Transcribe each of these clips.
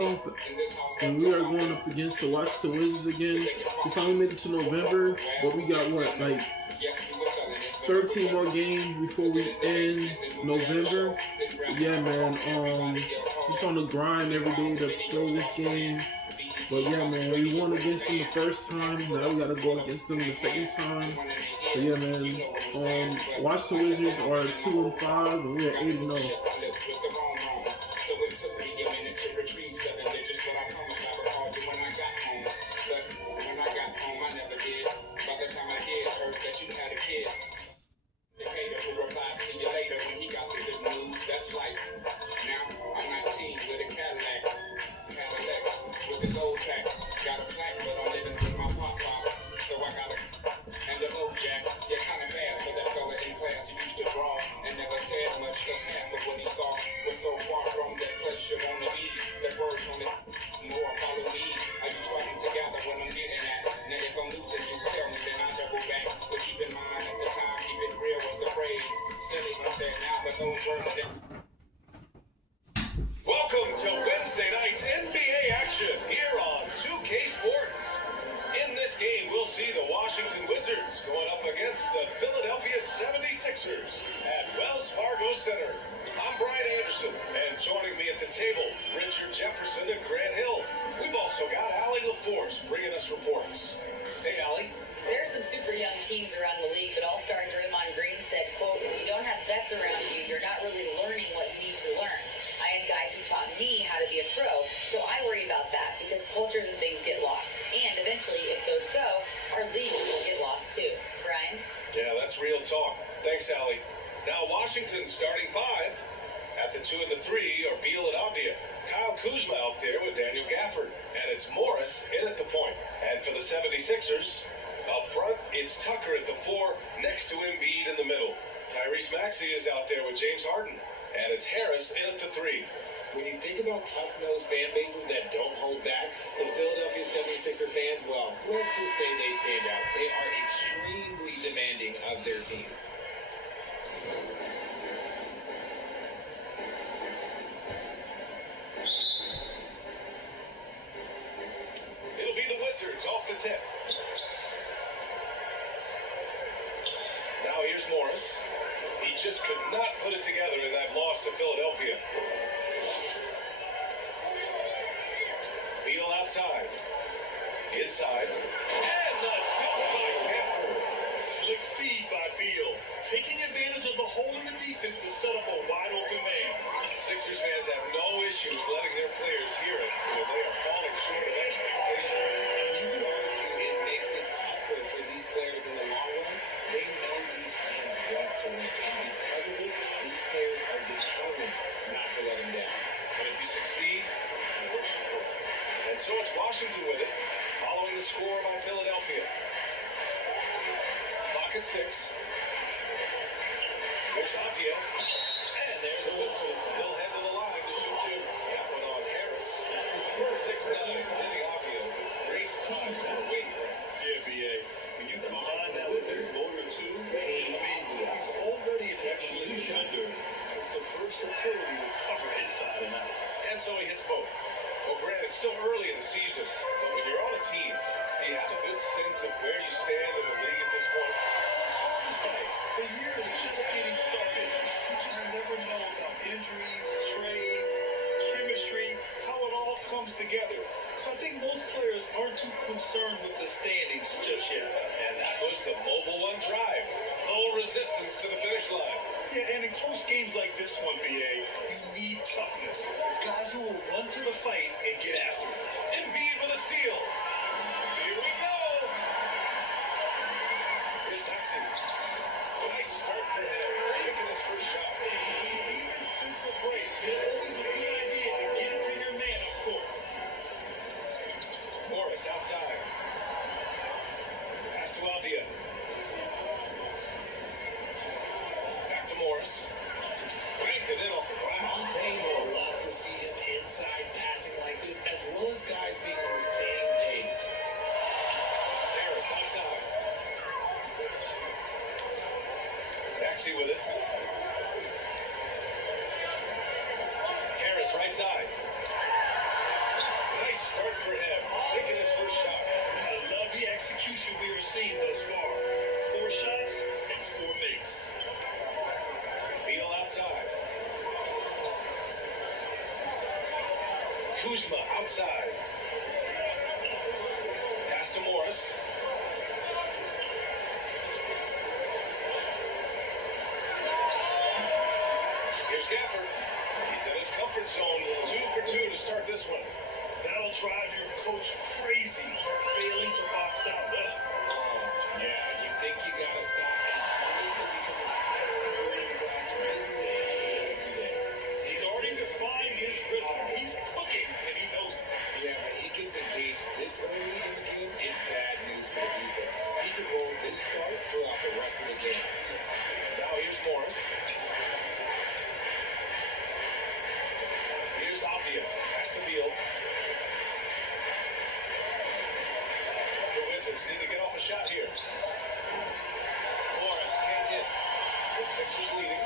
and we are going up against the Washington Wizards again. We finally made it to November, but we got like 13 more games before we end November. Yeah, man. Just on the grind every day to play this game. But yeah, man, we won against them the first time. Now we gotta go against them the second time. So yeah, man. Washington Wizards are 2-5, and we are 8-0. That's like, now I'm 19 with a Cadillacs with a gold pack. Got a plaque, but I'm living with my pop. So I got and the low jack. You're kind of fast for that fella in class. He used to draw and never said much, cause half of what he saw was so far from that place you wanna be. The words on it, more follow me. Are you striving together when I'm getting at? Now if I'm losing, you tell me, then I double back. But keep in mind at the time, keep it real was the phrase. Silly gonna say it now, but those were the Welcome to Wednesday night's NBA action here on 2K Sports. In this game, we'll see the Washington Wizards going up against the Philadelphia 76ers at Wells Fargo Center. I'm Brian Anderson, and joining me at the table, Richard Jefferson and Grant Hill. We've also got Allie LaForce bringing us reports. Hey, Allie. There are some super young teams around the league, but All-Star Draymond Green said, quote, if you don't have vets around you, you're not really learning what you need to learn. I had guys who taught me how to be a pro, so I worry about that because cultures and things get lost. And eventually, if those go, our league will get lost too. Brian? Yeah, that's real talk. Thanks, Allie. Now, Washington's starting five. At the 2 and the 3 are Beal and Avdia. Kyle Kuzma out there with Daniel Gafford. And it's Morris in at the point. And for the 76ers, up front, it's Tucker at the 4 next to Embiid in the middle. Tyrese Maxey is out there with James Harden. And it's Harris in at the 3. When you think about tough-nosed fan bases that don't hold back, the Philadelphia 76er fans, well, let's just say they stand out. They are extremely demanding of their team. It'll be the Wizards off the tip. Now here's Morris. He just could not put it together in that loss to Philadelphia. Beal outside. Inside. And the dunk by Gafford. Slick feed by Beal. Taking advantage of the hole in the defense to set up a wide open man. Sixers fans have no issues letting their players hear it when they are falling short of expectations. You could argue it makes it tougher for these players in the long run. They know these fans want to win. And because of it, these players are determined not to let them down. But if you succeed, you work for it. And so it's Washington with it, following the score by Philadelphia. Clock at 6. Here's Avdia. And there's a whistle. He'll head to the line to shoot two. That one on Harris. 6'9", Denny Avdia. Great size for a wing. Yeah, B.A. When you combine that with his motor, too, I mean, he's already an excellent defender. The versatility will cover inside and out. And so he hits both. Well, Grant, it's still early in the season, but when you're on a team, do you have a good sense of where you stand in the league at this point? It's hard to say. The year is just getting started. You just never know about injuries, trades, chemistry, how it all comes together. So I think most players aren't too concerned with the standings just yet. And that was the Mobile One drive. Low resistance to the finish line. Yeah, and in close games like this one, B.A., you need toughness. Guys who will run to the fight and get after it. Embiid with a steal. Here we go. Here's Maxey. Nice start for him. Taking his first shot. Even since a break, it's always a good idea to get it to your man up court. Morris outside. Pass to Avdia. Back to Morris. Banked it in off the glass. They will love to see him inside passing like this, as well as Kuzma outside. Pass to Morris. Here's Gafford. He's in his comfort zone. 2 for 2 to start this one. That'll drive your coach crazy, failing to box out. Yeah, you think you gotta stop it. Obviously, because of celebrating back every day. He's starting to find his rhythm. He's cooking, and he knows it. Yeah, but he gets engaged this early in the game. It's bad news for the defense. He could roll this start throughout the rest of the game. Now here's Morris. Here's Avdia. Pass to Beal. The Wizards need to get off a shot here. Morris can't hit. The Sixers leading.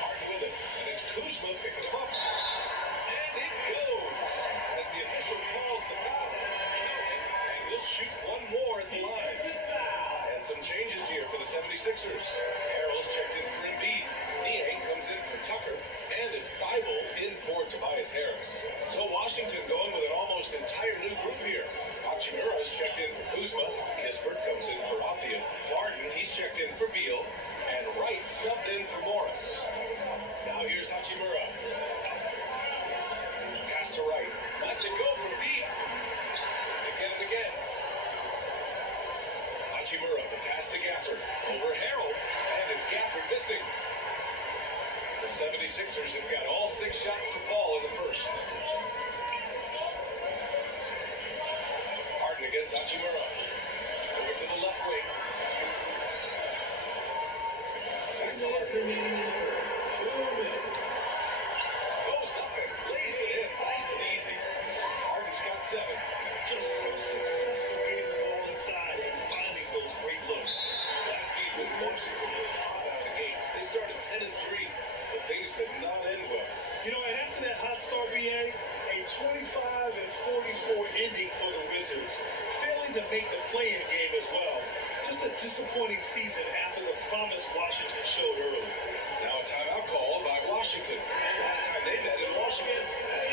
Harden with it. And it's Kuzma picking him up. And it goes as the official calls the foul. And we'll shoot one more at the line. And some changes here for the 76ers. Harrell's checked in for Embiid. Niang comes in for Tucker. And it's Thibault in for Tobias Harris. So Washington going with an almost entire new group here. Hachimura's checked in for Kuzma. Kispert comes in for Avdia. Harden, he's checked in for Beal. And Wright subbed in for Morris. Now here's Hachimura. Pass to Wright. Lets it go from deep. Again. Hachimura, the pass to Gafford. Over Harrell. And it's Gafford missing. The 76ers have got all 6 shots to fall in the first. Harden against Hachimura. Over to the left wing. Back to Harden. Goes up and lays it in. Nice and easy. Harden's got 7. Just so successful getting the ball inside and finding those great looks. Last season, Washington was hot out of the gates. They started 10-3, but things did not end well. You know, and after that hot start, BA, a 25-44 ending for the Wizards, failing to make the play-in game as well. Just a disappointing season after the promise Washington showed early. Now a timeout call by Washington. Last time they met in Washington.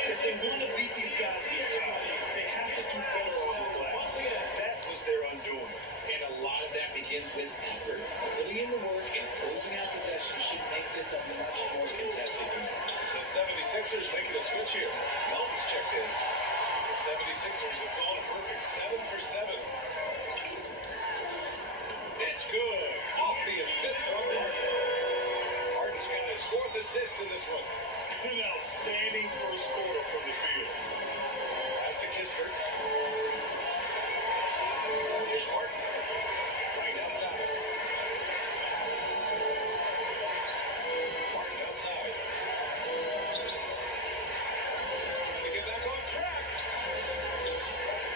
If they want to beat these guys this time, they have to do better on the glass. That was their undoing. And a lot of that begins with effort. Putting in the work and closing out possession should make this a much more contested game. The 76ers making a switch here. Melton's checked in. The 76ers have gone a perfect 7 for 7. It's good. Off the assist from Harden. Harden's got his 4th assist in this one. An outstanding first quarter from the field. Pass to Kispert. Here's Harden. Right outside. Harden outside. Trying to get back on track.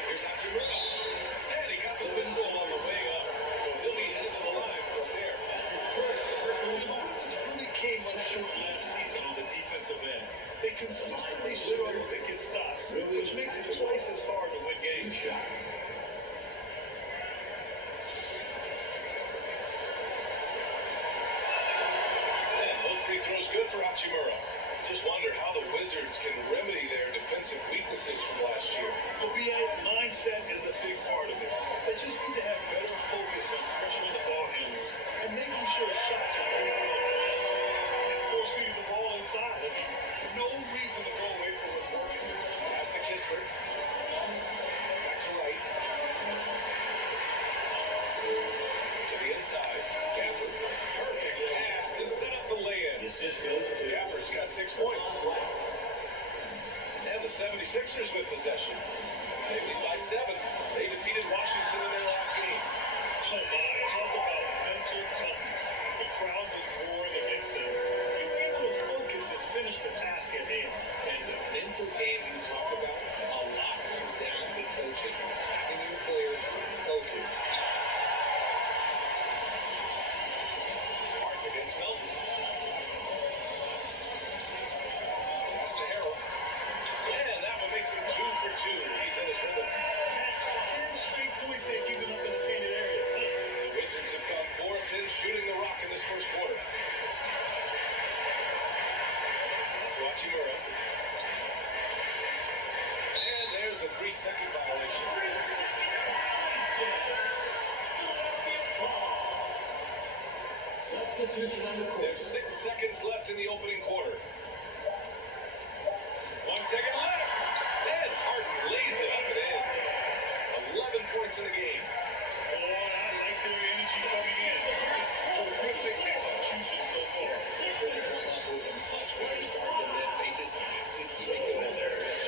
Here's Hachimura. And he got the whistle on the way up. So he'll be headed to the line from there. The Wizards really came up short last season on the defensive end. They consistently struggle to get stops, which makes it twice as hard to win games. And both free throws good for Hachimura. Just wonder how the Wizards can remedy their defensive weaknesses from last year. The BA mindset is a big part of it. They just need to have better focus on pressuring the ball handlers and making sure shots are really well contested and force feeding the ball inside. I mean, no reason to go away from what's working. Pass to Kispert. Back to Wright. To the inside. Gafford. Perfect pass to set up the lay-in. Gafford's got 6 points. And the 76ers with possession. They lead by 7. They defeated Washington in their last game. Oh my, talk about mental toughness. The crowd was roaring against them. They were able to focus and finish the task at hand. And the mental game you talk about, a lot comes down to coaching. Having your players focused. Harden against Melton. Pass to Harrell. And that one makes him 2 for 2. He's in his rhythm. That's 10 straight points they've given second violation. There's 6 seconds left in the opening quarter. 1 second left. And Harden lays it up and in. 11 points in the game. Boy, I like their energy coming in. Terrific execution so far. They're come up with a much better start than this. They just have to keep it going.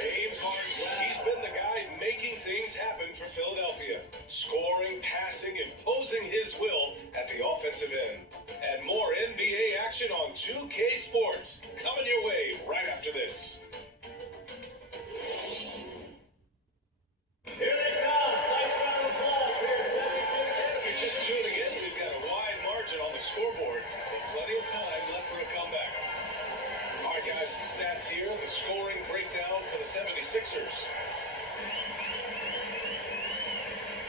James Harden, he's been the guy making things happen for Philadelphia. Scoring, passing, imposing his will at the offensive end. And more NBA action on 2K Sports. Coming your way right after this. Here they come. Nice round of applause for your 76ers. If you're just tuning in, we've got a wide margin on the scoreboard, but plenty of time left for a comeback. All right, guys, some stats here. The scoring breakdown for the 76ers.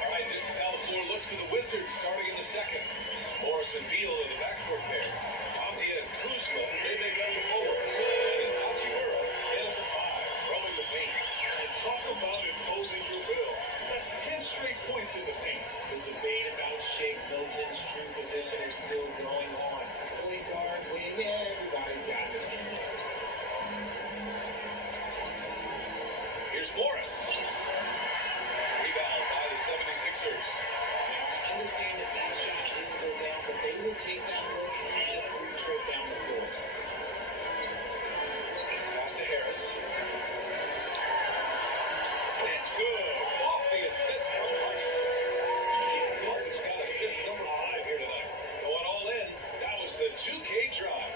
All right, this is how the floor looks for the Wizards starting in the second. Morris and Beal in the backcourt pair. Hamdia and Kuzma, they make up the forwards. And Hachimura get up to 5, roaming the paint. And talk about imposing your will. That's 10 straight points in the paint. The debate about Shake Milton's true position is still going on. Point guard, wing, everybody's got an opinion. Here's Morris. Rebound by the 76ers. Now, I understand that that shot didn't go down, but they will take that look every trip down the floor. Pass to Harris. It's good. Off the assist from Martin. Martin's got assist number 5 here tonight. Going all in. That was the 2K drive.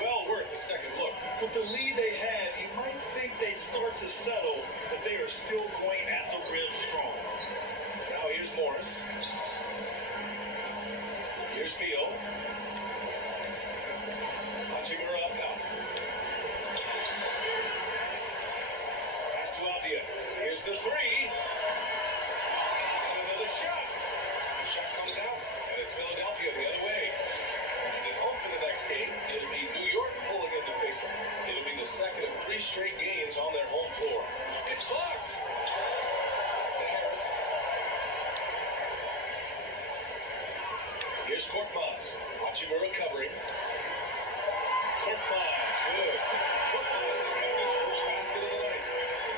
Well worth a second look. With the lead they had, you might think they'd start to settle, but they are still going at the rim strong. Now here's Morris. Here's Beal. Hachimura up top. Pass to Abdia. Here's the 3. And another shot. The shot comes out, and it's Philadelphia the other way. And at home for the next game, it'll be New York pulling in to face them. It'll be the second of 3 straight games on their home floor. It's blocked. Back to Harris. Here's Korkmaz. Hachimura covering. Korkmaz, good. Korkmaz has got his first basket of the night.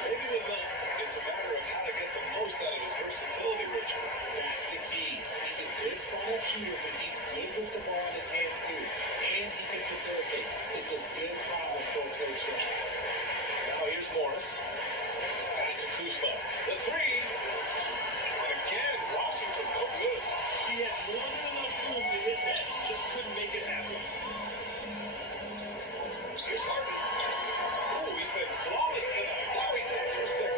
Maybe with Milton, it's a matter of how to get the most out of his versatility, Richard. That's the key. He's a good spot-up shooter, but he's good with the ball in his hands, too. And he can facilitate. It's a good problem for a coach to have. Now here's Morris. Pass to Kuzma. The 3. And again, Washington, no good. He had more than enough room to hit that, just couldn't make it happen. Here's Harden. Oh, he's been flawless tonight. Now he's 6 for 6.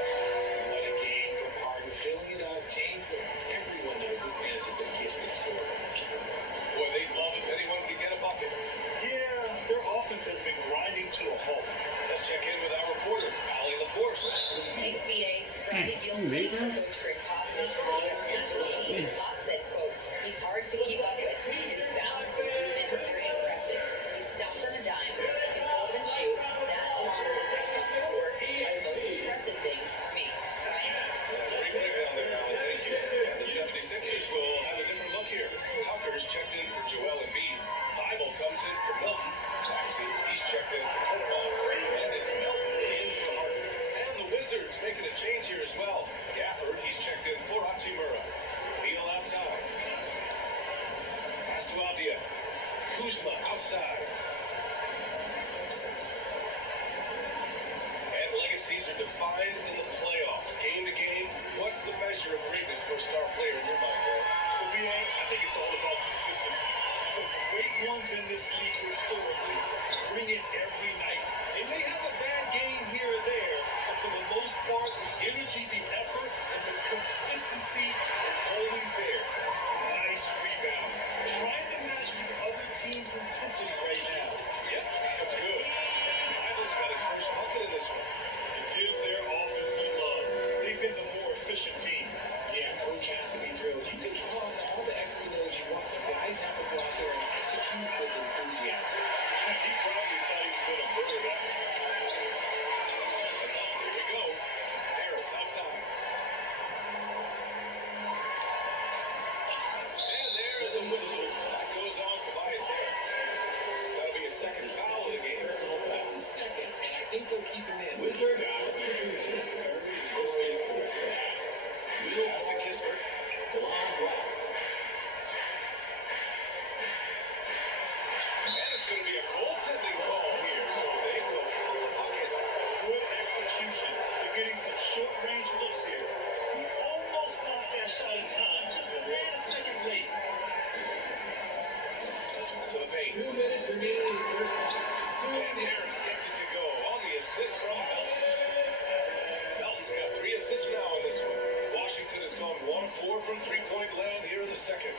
What a game from Harden. Filling it up. James, everyone knows this man is just a gifted scorer. Boy, they'd love if anyone could get a bucket. Yeah, their offense has been grinding to a halt. Let's check in with our reporter, Allie LaForce. Thanks, BA. Bradley Beal, You made that? coach Greg Popovich for the U.S. national team. Yes. Pop said, quote, he's hard to keep up with. His balance improvement is very impressive. He stops on a dime, can pull up and shoot. That, along with his excellent footwork, are the most impressive things for me. Ryan? Great breakdown there, Allie. Thank you. And the 76ers will have a different look here. Tucker's checked in for Joel Embiid. Thibault comes in for Milton. Maxey, he's checked in for Korkmaz. And it's Milton in for Harden. And the Wizards making a change here as well. Gafford, he's checked in for Hachimura. Beal outside. Pass to Abdia. Kuzma outside. And legacies are defined in the playoffs. Game to game, what's the measure of greatness for a star player in your mind, Greg? For me, I think it's all about consistency. The great ones in this league historically bring it every night. They may have a bad game here or there, but for the most part, the energy, the effort, and the consistency is always there. Nice rebound. Trying to match the other team's intensity right now. Yep, that's good. Thibault's got his first bucket in this one. Give their offense some love. They've been the more efficient team. Yeah, coach has to be drilled. You can draw on all the X's and O's you want, but guys have to go out there and execute with enthusiasm. He probably thought he was going to murder that one. And now, here we go. Harris outside. short-range looks here. He almost got that shot in time, just a second late. To the paint. 2 minutes remaining in the first half. And Harris gets it to go on the assist from Melton. Melton's got 3 assists now in this one. Washington has gone 1-4 from three-point land here in the second.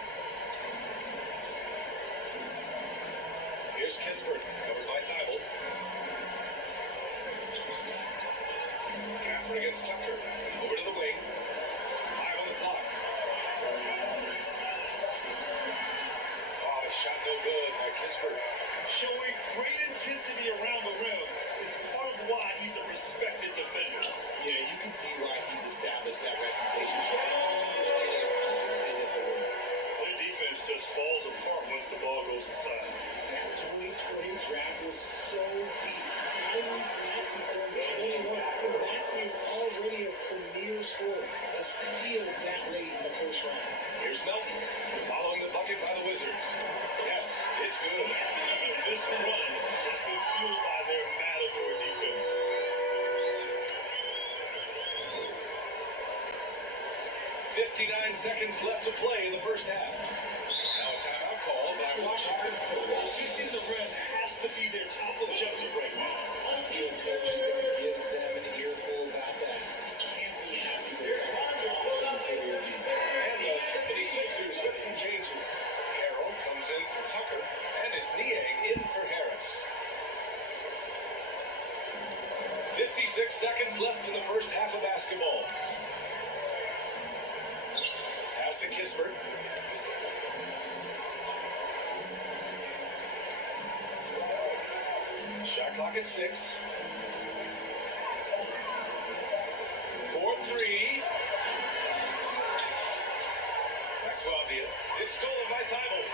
Here's Kispert, covered by Thibault. Catherine against Tucker. Over to the wing. 5 on the clock. Oh, the shot no good by Kispert. Showing great intensity around the rim is part of why he's a respected defender. Yeah, you can see why he's established that reputation. Strong understanding of how to defend at the rim. Their defense just falls apart once the ball goes inside. That 2020 draft was so deep. Tyrese Maxey turned 21. Maxey is already a premier scorer. A steal that late in the first round. Here's Melton, following the bucket by the Wizards. Yes, it's good. This run has been fueled by their Matador defense. 59 seconds left to play in the first half. Now a timeout call by Washington. Keeping the rim has to be their top objective right now. Your coach is going to give them an earful about that. You can't be happy with that soft interior defense. And the 76ers with some changes. Harrell comes in for Tucker, and it's Niang in for Harris. 56 seconds left in the first half of basketball. Pass to Kispert. Shot clock at 6. 4-3. Back to Avdia. It's stolen by Thibault.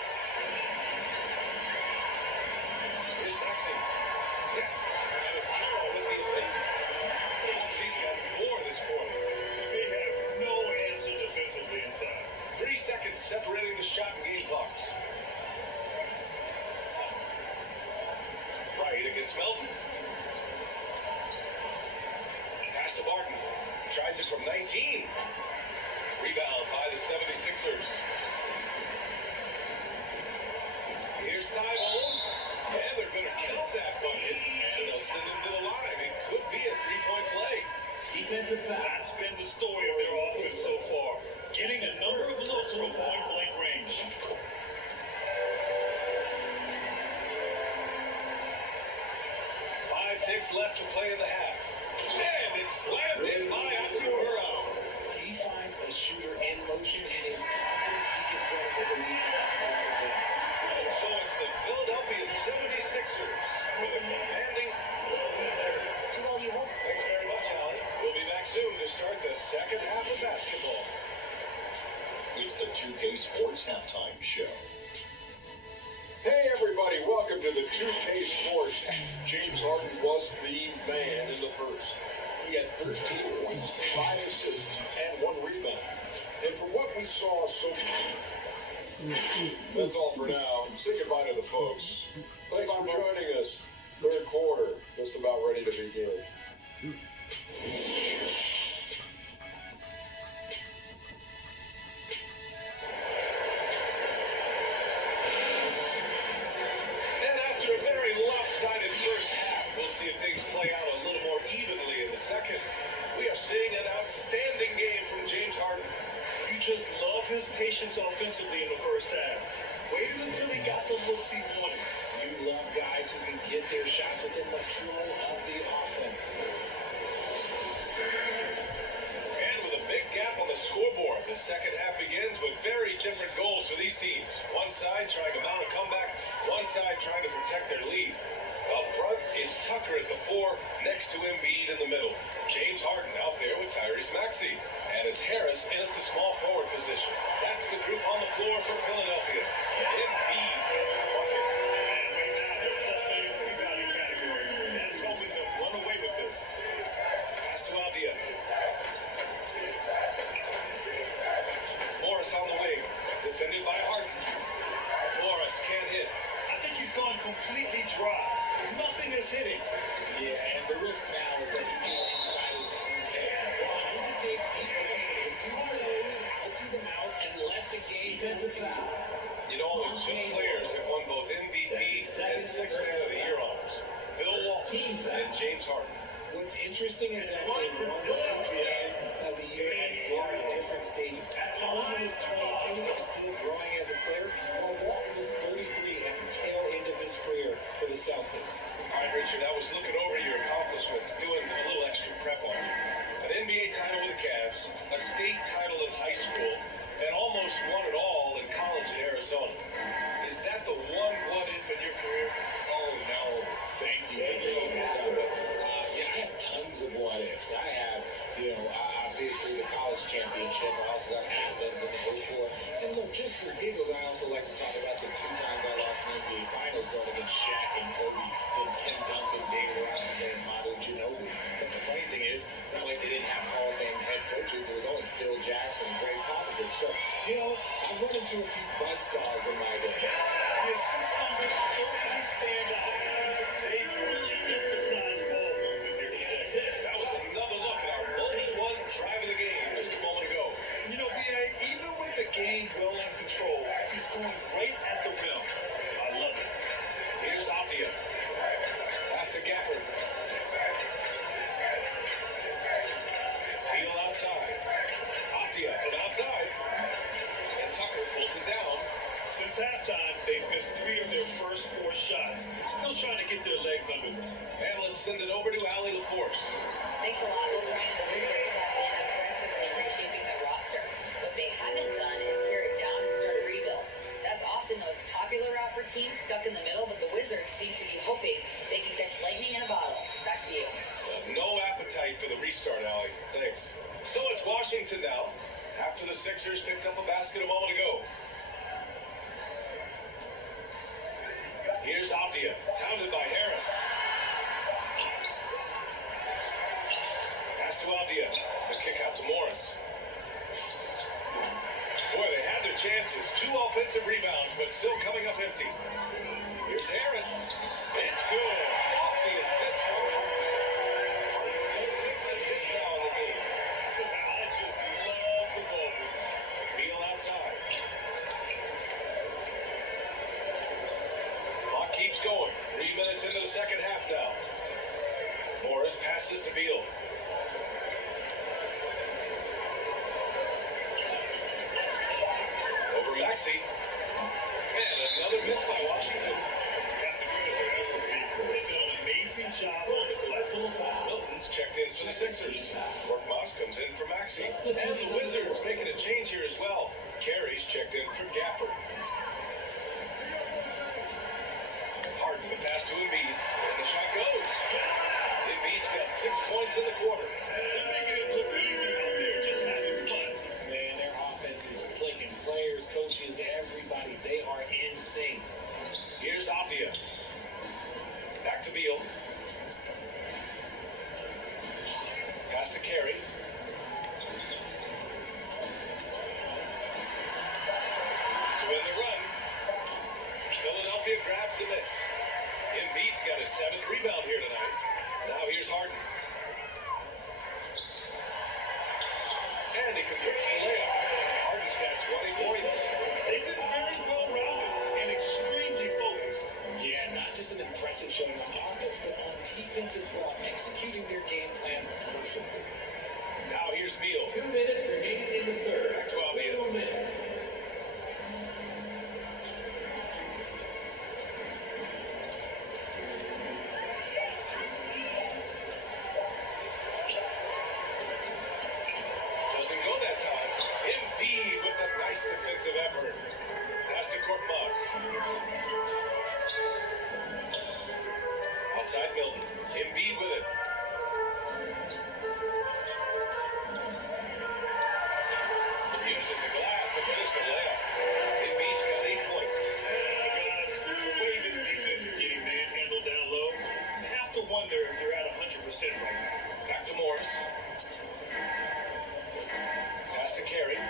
Here's Maxey. Yes. And it's Harrell with the assist. Maxey's got 4 this quarter. They have no answer defensively inside. 3 seconds separating the shot and game clocks. Right against Melton. Pass to Barton. Tries it from 19. Rebound by the 76ers. Here's Thibault. And they're going to count that bucket. And they'll send him to the line. It could be a 3-point play. Defensive foul. That's been the story of their offense so far. Getting a number of looks from point-blank range. 5 ticks left to play in the half. And it's slammed in by Hachimura. He finds a shooter in motion and is confident he can throw it with the lead. And so it's the Philadelphia 76ers with a commanding. Well, you hope. Thanks very much, Allie. We'll be back soon to start the second half of basketball. It's the 2K Sports Halftime Show. Hey everybody, welcome to the 2K Sports. James Harden was the man in the first. He had 13 points, 5 assists, and 1 rebound. And from what we saw so that's all for now. Say goodbye to the folks. Thanks for joining us. Third quarter, just about ready to begin. And after a very lopsided first half, we'll see if things play out a little more evenly in the second. We are seeing an outstanding game from James Harden. You just love his patience offensively in the first half. Waited until he got the looks he wanted. You love guys who can get their shot within the flow of the offense. And with a big gap on the scoreboard, the second half begins with very different goals for these teams. One side trying to mount a comeback, one side trying to protect their lead. Up front is Tucker at the 4, next to Embiid in the middle. James Harden out there with Tyrese Maxey. And it's Harris in at the small forward position. That's the group on the floor for Philadelphia. Embiid gets the bucket. And right now, they're plus in the rebounding category. That's helping them run away with this. Pass to Avdia. Morris on the wing. Defended by Harden. Morris can't hit. I think he's gone completely dry. Nothing is hitting. Yeah, and the risk now is that he gets inside his own interesting is that they won 6 games of the year at very different stages. Harden was 22 and still growing as a player, while Walton was 33 at the tail end of his career for the Celtics. All right, Richard, I was looking over your accomplishments, doing a little extra prep on you. An NBA title with the Cavs, a state title in high school, and almost won it all in college in Arizona. Is that the one what-if in your career? Oh, no. Thank you for bringing this up. Yeah, I have tons of what-ifs. I have, obviously the college championship. I also got Athens in the 04. And look, just for giggles, I also like to talk about the 2 times I lost in the NBA Finals going against Shaq and Kobe, then Tim Duncan, Dave Robinson, and Manu Ginobili. But the funny thing is, it's not like they didn't have Hall of Fame head coaches. It was only Phil Jackson and Greg Popovich. So, I've run into a few buzzsaws in my day. The assist numbers certainly stand out. They really emphasize ball movement here today. That was another look at our only one drive of the game just a moment ago. B.A., even with the game well in control, he's going right at the rim. I love it. Here's Optia. Pass to Gafford. Beal outside. Optia from outside. And Tucker pulls it down. Since halftime, they've missed 3 of their first 4 shots. Still trying to get their legs under them. And let's send it over to Allie LaForce. Thanks a lot, O'Brien. The Wizards have been aggressively reshaping their roster. What they haven't done is tear it down and start a rebuild. That's often the most popular route for teams stuck in the middle, but the Wizards seem to be hoping they can catch lightning in a bottle. Back to you. No appetite for the restart, Allie. Thanks. So it's Washington now, after the Sixers picked up a basket a moment ago. Here's Optia, hounded by Harris. Pass to Optia. The kick out to Morris. Boy, they had their chances. 2 offensive rebounds, but still coming up empty. Here's Harris. It's good. Off the assist. Harden's got 6 assists now in the game. I just love the ball. Beal outside. Clock keeps going. 3 minutes into the second half now. Morris passes to Beal. Over Maxey. And another miss by Washington. Got to give it their effort, people. They did an amazing job on the collapse. Milton's checked in for the Sixers. Mark Moss comes in for Maxey. And the Wizards making a change here as well. Carey's checked in for Gafford. Harden, the pass to Embiid. And the shot goes. Embiid's got 6 points in the quarter. They're making it look easy out there, just having fun. Man, their offense is clicking. Players, coaches, everybody, they are in sync. Here's Optia. Back to Beal. Pass to Carey. To win the run. Philadelphia grabs the miss. Embiid's got his 7th rebound here tonight. Now here's Harden. And he completes the layup. Harden's got 20 points. They've been very well-rounded and extremely focused. Yeah, not just an impressive showing on offense, but on defense as well, executing their game plan perfectly. Now here's Beal. 2 minutes remaining in the third. Back to Albia. 2 minutes. Doesn't go that time. Embiid with a nice defensive effort. Pass to Korkmaz. Outside Milton. Embiid with it. Uses the glass to finish the layup. Embiid's got 8 points. Guys, the way this defense is getting manhandled down low, I have to wonder if they're at 100% right now. Back to Morris. Pass to Carey. A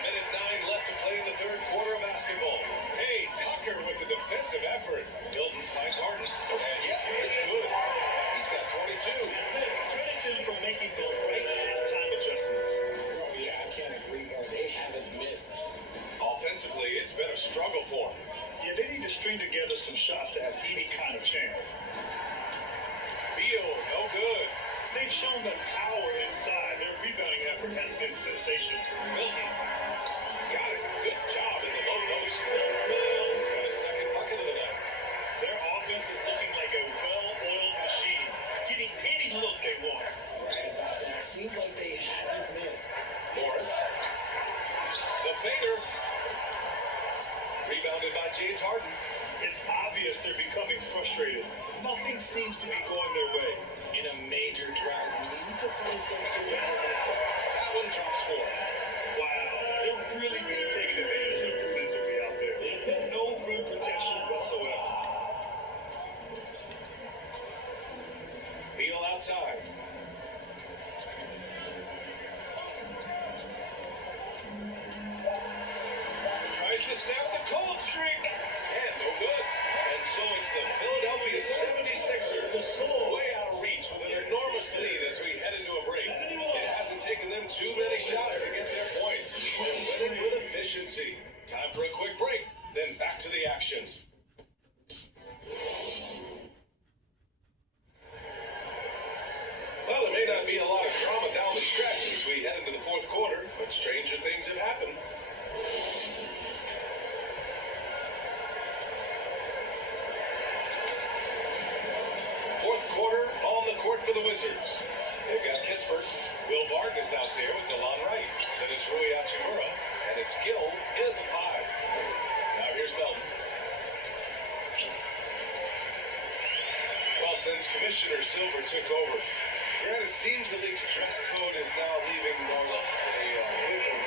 minute 9 left to play in the third quarter of basketball. Hey, Tucker with the defensive shown that power inside. Their rebounding effort has been sensational. Milton got it. Good job in the low post. Milton's got his second bucket of the night. Their offense is looking like a well-oiled machine, getting any look they want. Right about that. Seems like they haven't missed. Morris. The fader. Rebounded by James Harden. It's obvious they're becoming frustrated. Nothing seems to be going their way. In a major drought, you need to find some sort of momentum. That one drops 4. Wow, they're really being taken advantage of defensively out there. No rim protection whatsoever. Beal outside. Tries to snap the cold streak. And no good. And so it's the Philadelphia 76ers way out of reach with an enormous lead as we head into a break. It hasn't taken them too many shots to get their points. They're winning with efficiency. Time for a quick break, then back to the action. Well, there may not be a lot of drama down the stretch as we head into the fourth quarter, but stranger things have happened. Fourth quarter on the court for the Wizards. They've got Kispert. Will Barton is out there with DeLon Wright. Then it's Rui Hachimura, and it's Gill in at the 5. Now here's Melton. Well, since Commissioner Silver took over, Grant, it seems the league's dress code is now leaving more or less a wiggle room.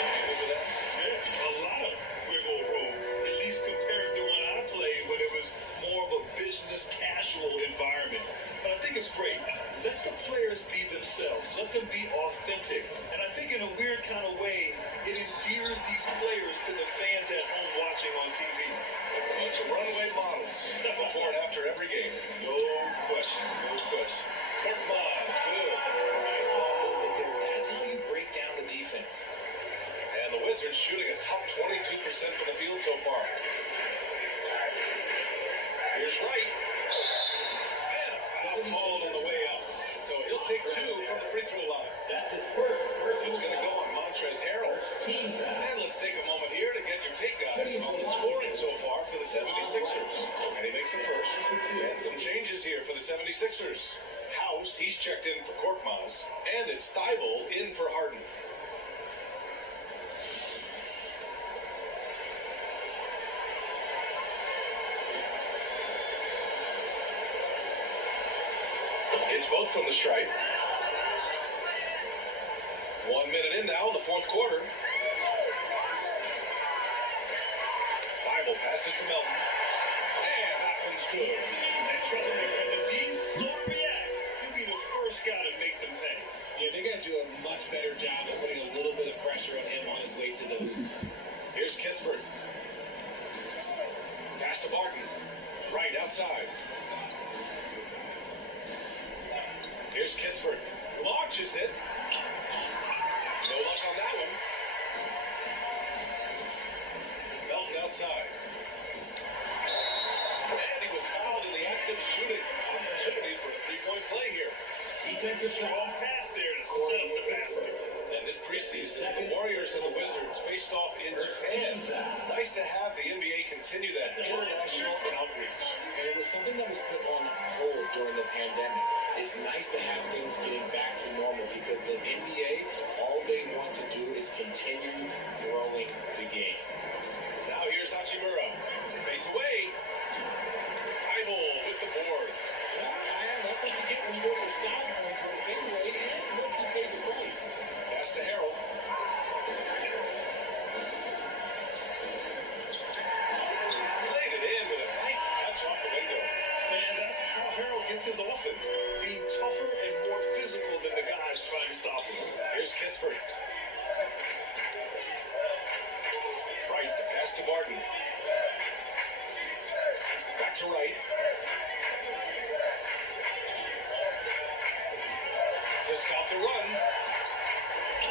Remember that? Yeah, a lot of wiggle room, at least compared to when I played, when it was more of a business casual environment. But I think it's great. Let the players be themselves. Let them be authentic. And I think in a weird kind of way, it endears these players to the fans at home watching on TV. A bunch of runaway models before and after every game. No question, no question. Kirk Mons, good. Nice ball movement there. That's how you break down the defense. And the Wizards shooting a top 22% from the field so far. Here's Wright. And a foul called on the way out. So he'll take 2 from the free throw line. That's his first It's going to go on Montrezl Harrell. team foul. And let's take a moment here to get your take, guys, on the scoring so far for the 76ers. And he makes it first. And some changes here for the 76ers. House, he's checked in for Korkmaz. And it's Thibault in for Harden. It's both from the stripe. 1 minute in now in the fourth quarter. Thibault passes to Melton. And that one's good. And trust me, when the D's slow to react, you'll be the first guy to make them pay. Yeah, they got to do a much better job of putting a little bit of pressure on him on his way to the hoop. Here's Kispert. Pass to Barton. Right outside. Here's Kispert. Launches it. No luck on that one. Melton outside. And he was fouled in the act of shooting. Opportunity for a three-point play here. Defensive Strong foul. pass there to set up the basket. And this preseason, the Warriors and the Wizards faced off in Japan. Nice to have the NBA continue that international outreach. And it was something that was put on hold during the pandemic. It's nice to have things getting back to normal because the NBA, all they want to do is continue growing the game. Now here's Hachimura. Fades away. Thibault with the board. Well, that's what you get when you go for style points with a fadeaway and look, you paid the price. Pass to Harrell. Played it in with a nice touch off the window. Man, that's how Harold gets his offense. Being tougher and more physical than the guys trying to stop him. Here's Kispert. Right, the pass to Barton. Back to Wright. To stop the run.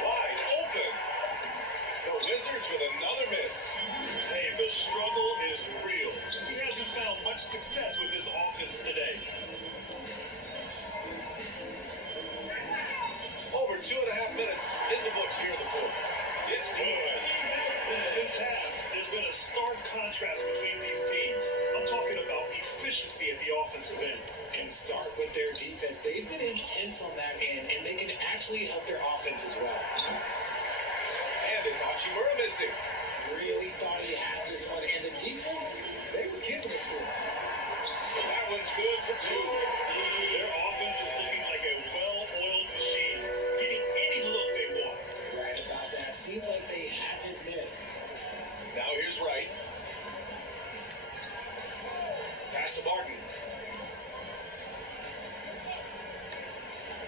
Wide open. The Wizards with another miss. Hey, the struggle is real. He hasn't found much success with his offense today. minutes in the books here in the fourth. It's good. Since half, there's been a stark contrast between these teams. I'm talking about efficiency at the offensive end. And start with their defense. They've been intense on that end, and they can actually help their offense as well. And it's Hachimura missing. Really thought he had this one, and the defense, they were giving it to him. That one's good for two. Their offense is looking like a well-oiled machine, getting any look they want. Right about that. Seems like they haven't missed. Now here's Wright. Pass to Barton.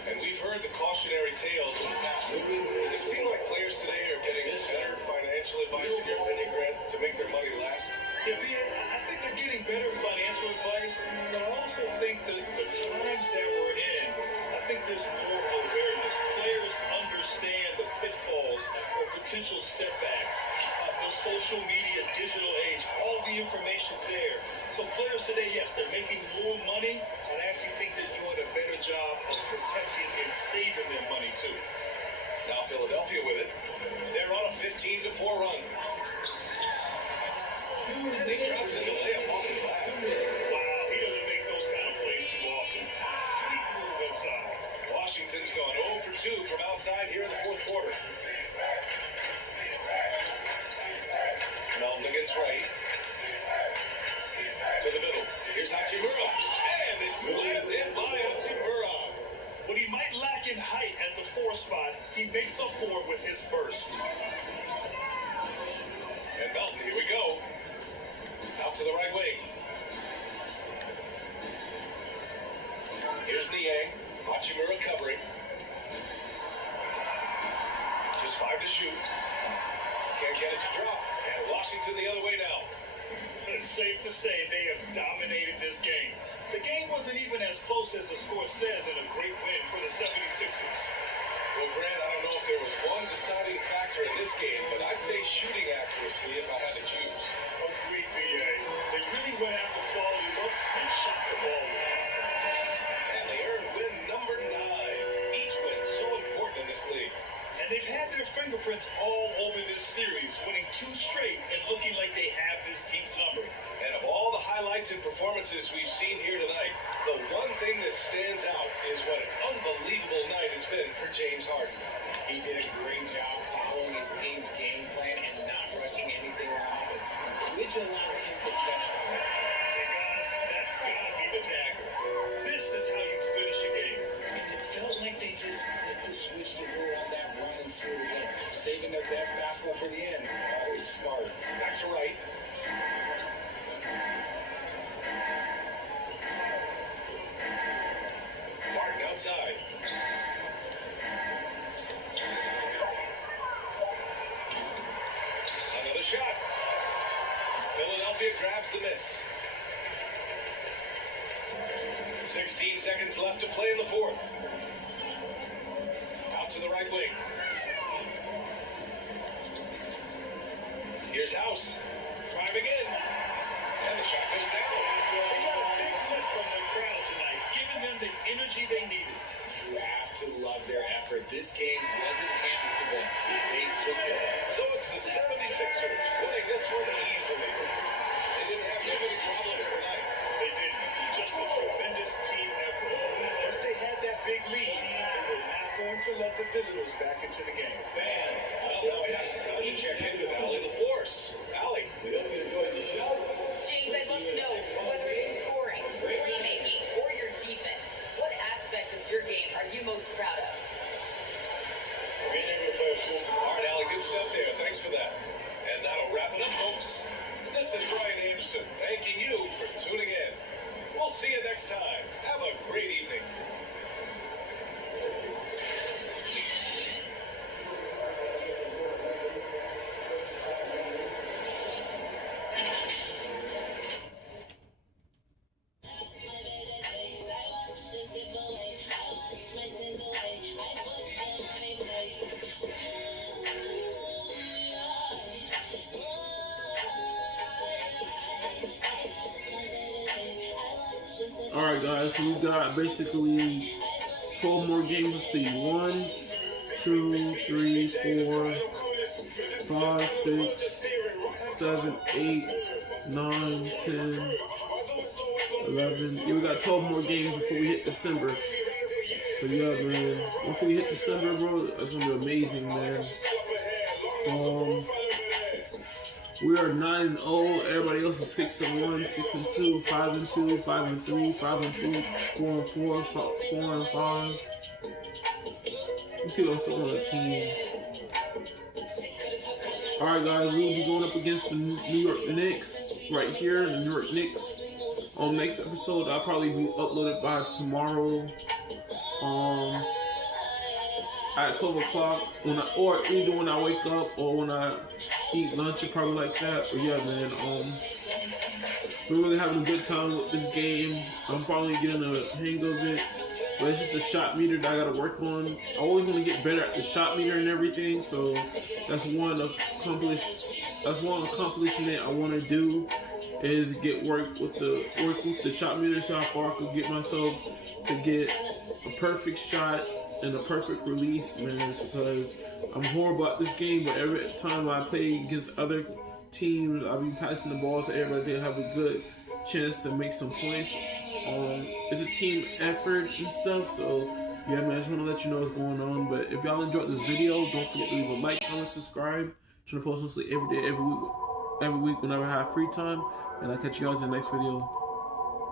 And we've heard the cautionary tales in the past. Does it seem like players today are getting better financial advice, in your opinion, Grant, to make their money last? Yeah, I think they're getting better financial advice, but I also think that the times that we're in, I think there's more awareness. Players understand the pitfalls or potential setbacks. The social media, digital age, all the information's there. So players today, yes, they're making more money, but I actually think they're doing a better job of protecting and saving their money too. Now Philadelphia with it. They're on a 15-4 run. And he drops into layup off the glass. Wow, he doesn't make those kind of plays too often. Sweet move inside. Washington's gone 0 for 2 from outside here in the fourth quarter. Melton against Wright. To the middle. Here's Hachimura. And it's slammed in by Hachimura. What he might lack in height at the 4 spot, he makes up for it with his burst. And Melton, here we go. Out to the right wing. Here's Niang. Hachimura covering. Just 5 to shoot. Can't get it to drop. And Washington the other way now. It's safe to say they have dominated this game. The game wasn't even as close as the score says in a great win for the 76ers. Well, Grant, I don't know if there was one deciding factor in this game, but I'd say shooting accuracy if I had to choose. Agreed, B.A. They really went after quality looks and shot the ball with confidence. And they earned win number 9. Each win so important in this league. And they've had their fingerprints all over this series, winning 2 straight and looking like they have this team's number. And of all the highlights and performances we've seen here tonight, the one thing that stands out is what an unbelievable night it's been for James Harden. He did a great job following his team's game plan and not rushing anything off it, which allowed him to catch fire. Hey guys, that's gotta be the dagger. This is how you finish a game. And it felt like they just flipped the switch to go on that run and seal the game, saving their best basketball for the end. Always smart. Back to Wright. Martin outside. Another shot. Philadelphia grabs the miss. 16 seconds left to play in the fourth. Out to the right wing. Here's House. Driving in. And the shot goes down. They got a big lift from the crowd tonight, giving them the energy they needed. You have to love their effort. This game wasn't handed to them. They took it. So it's the 76ers winning this one easily. They didn't have too many problems tonight. They didn't. Just a tremendous team effort. Once they had that big lead, they were not going to let the visitors back into the game. Well, now we have some time to check in with Allie LaForce. Allie. We hope you enjoyed the show. James, I'd love to know whether it's scoring, playmaking, or your defense. What aspect of your game are you most proud of? Being able to play a full All right, Allie, good stuff there. Thanks for that. And that'll wrap it up, folks. This is Brian Anderson thanking you for tuning in. We'll see you next time. Have a great evening. Alright guys, so we got basically 12 more games to see. 1, 2, 3, 4, 5, 6, 7, 8, 9, 10, 11. Yeah, we got 12 more games before we hit December. But yeah, man, once we hit December, bro, that's gonna be amazing, man. We are 9-0. Everybody else is 6-1, 6-2, 5-2, 5-3, 5-3, 4-4, 4-5. Let's see what's on the team. Alright, guys, we'll be going up against the New York Knicks right here. The New York Knicks. Next episode, I'll probably be uploaded by tomorrow. At 12 o'clock, or either when I wake up or when I eat lunch or probably like that. But yeah, man, we're really having a good time with this game. I'm finally getting a hang of it. But it's just a shot meter that I gotta work on. I always want to get better at the shot meter and everything. So that's one accomplishment I want to do, is get work with the shot meter, so how far I could get myself to get a perfect shot and a perfect release, man. Because I'm horrible at this game, but every time I play against other teams, I'll be passing the ball so everybody have a good chance to make some points. It's a team effort and stuff, so yeah, man, I just want to let you know what's going on. But if y'all enjoyed this video, don't forget to leave a like, comment, subscribe. Trying to post mostly every day, every week whenever I have free time. And I'll catch you guys in the next video.